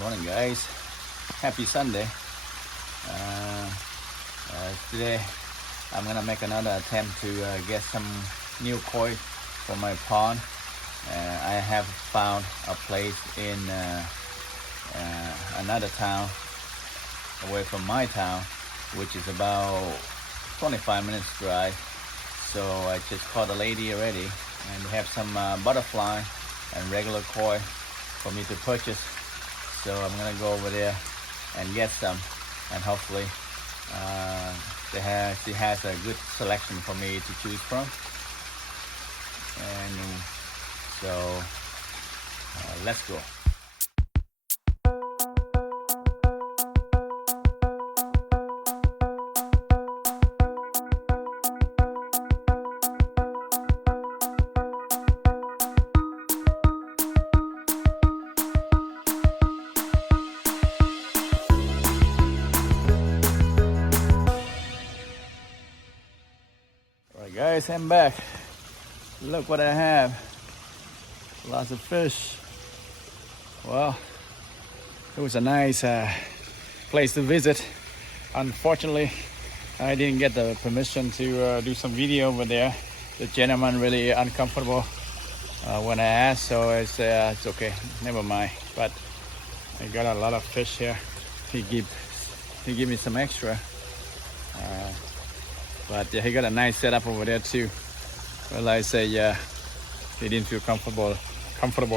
Morning, guys. Happy Sunday. Today I'm gonna make another attempt to get some new koi for my pond. I have found a place in another town away from my town, which is about 25 minutes drive. So I just called a lady already, and they have some butterfly and regular koi for me to purchase. So I'm gonna go over there and get some, and hopefully she has a good selection for me to choose from. And so let's go. Alright guys, I'm back. Look what I have. Lots of fish. Well, it was a nice place to visit. Unfortunately, I didn't get the permission to do some video over there. The gentleman really uncomfortable when I asked, so it's okay, never mind. But I got a lot of fish here. He gave me some extra. But yeah, he got a nice setup over there too. Well, I say he didn't feel comfortable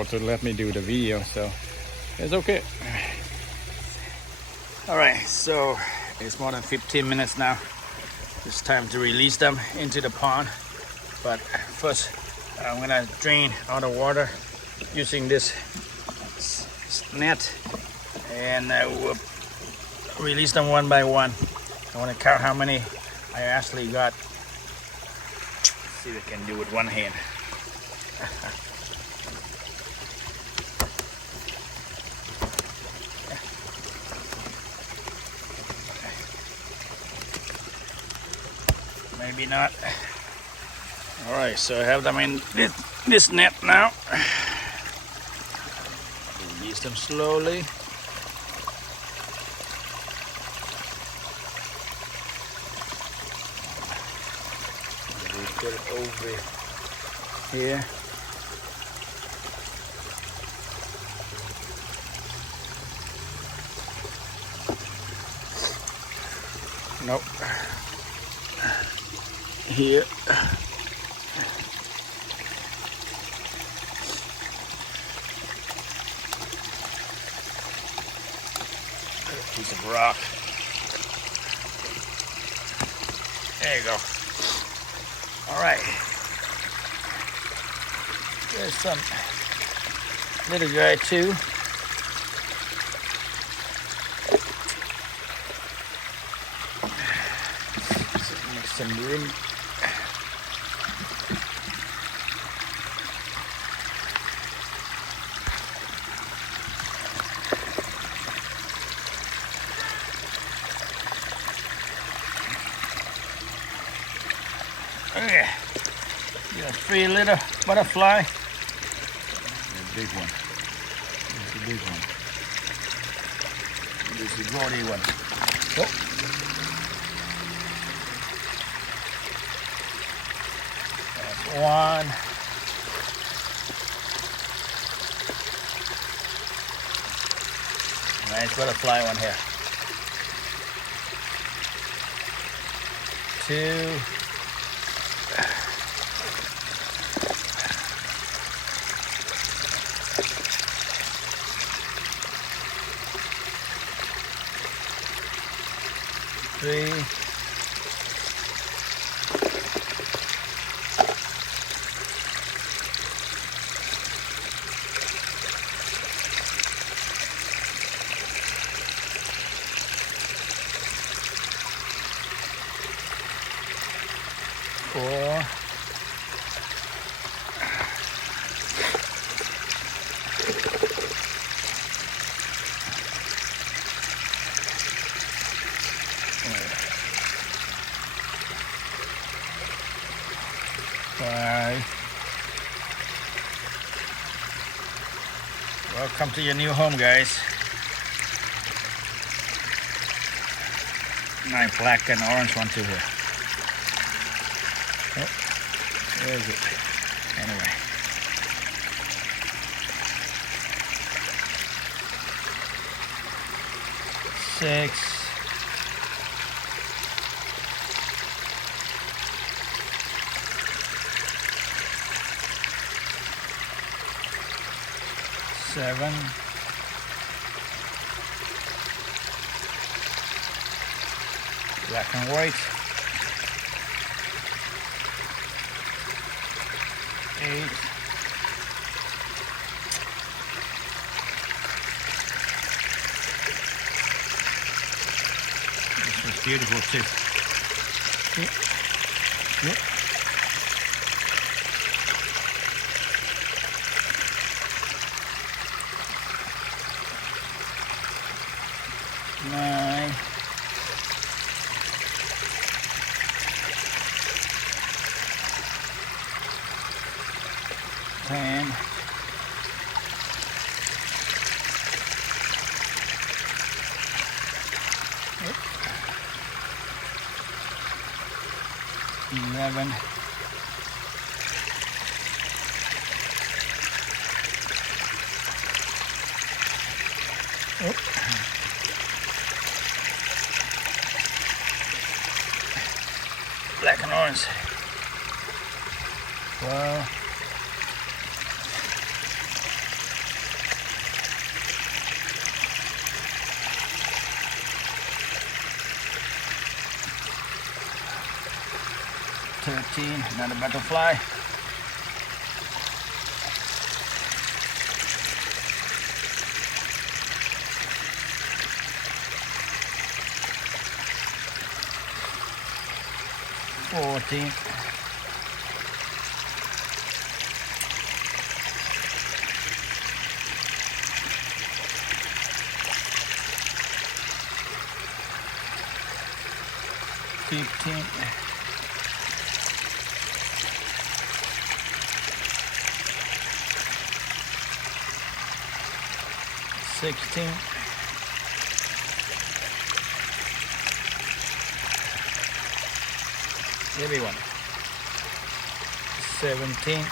to let me do the video, so it's okay. All right, so it's more than 15 minutes now. It's time to release them into the pond. But first, I'm gonna drain all the water using this net, and I will release them one by one. I want to count how many I actually got. See if I can do it with one hand. Maybe not. All right, so I have them in this net now. Release them slowly. Put it over here. Nope. Here. A piece of rock. There you go. All right, there's some little guy too. Make some room. Okay. Yeah, 3 little butterfly. The big one. There's the big one. There's the body one. Oh. That's one. Nice butterfly one here. 2. 3. 4. Welcome to your new home, guys. Nice black and orange one too here. Oh, where is it? Anyway. Six. Seven. Black and white. 8. This was beautiful too. Yep. 9. 10. 11. 12. Black and orange. 12. 13, another butterfly. 14. 15. 16. 17.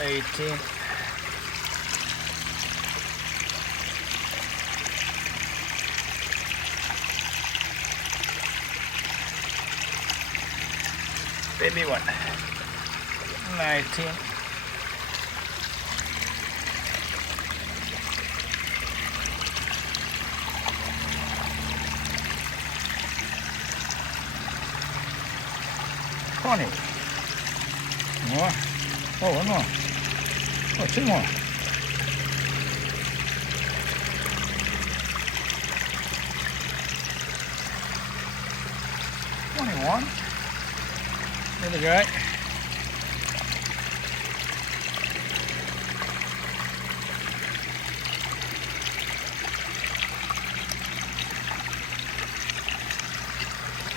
18. 21. 19. 20. More. Oh, one more. Oh, 2 more. 21. Really great.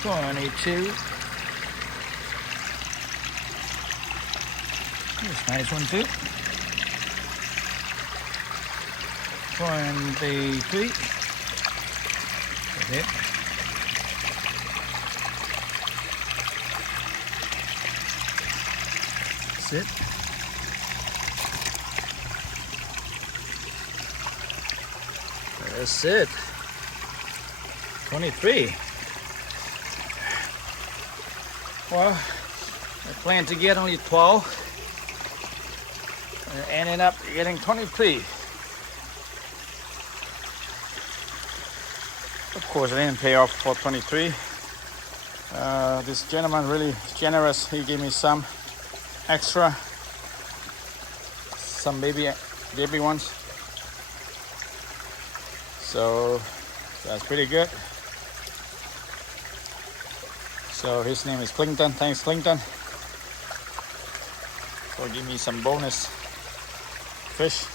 22. That's a nice one too. 23. That's it. That's it. That's it. 23. Well, I planned to get only 12. I ended up getting 23. Of course, I didn't pay off for 23. This gentleman really generous. He gave me some extra, some baby ones. So that's pretty good. So his name is Clinton. Thanks, Clinton, for giving me some bonus fish.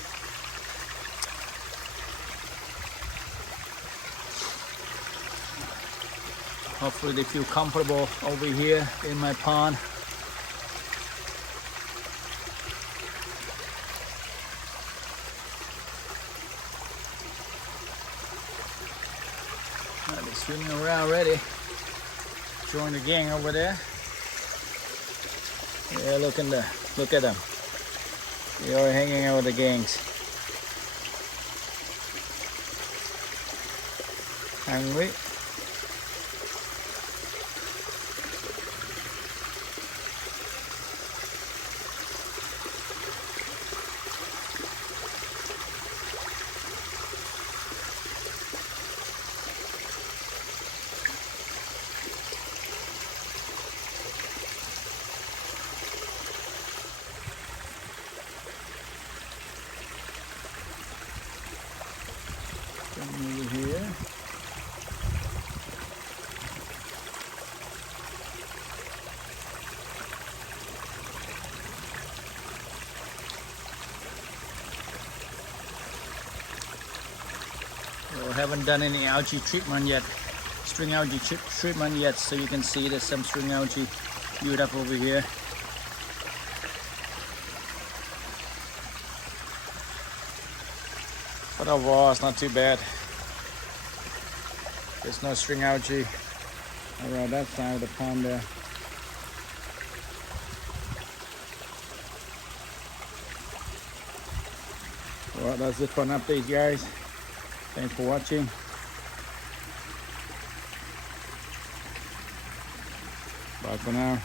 Hopefully they feel comfortable over here in my pond. They're swimming around already. Join the gang over there. Yeah, look at them. They are hanging out with the gangs. Hungry. Over here. We haven't done any algae treatment yet, string algae treatment yet, so you can see there's some string algae built up over here. But overall, it's not too bad. There's no string algae around that side of the pond there. Well, that's it for an update, guys. Thanks for watching. Bye for now.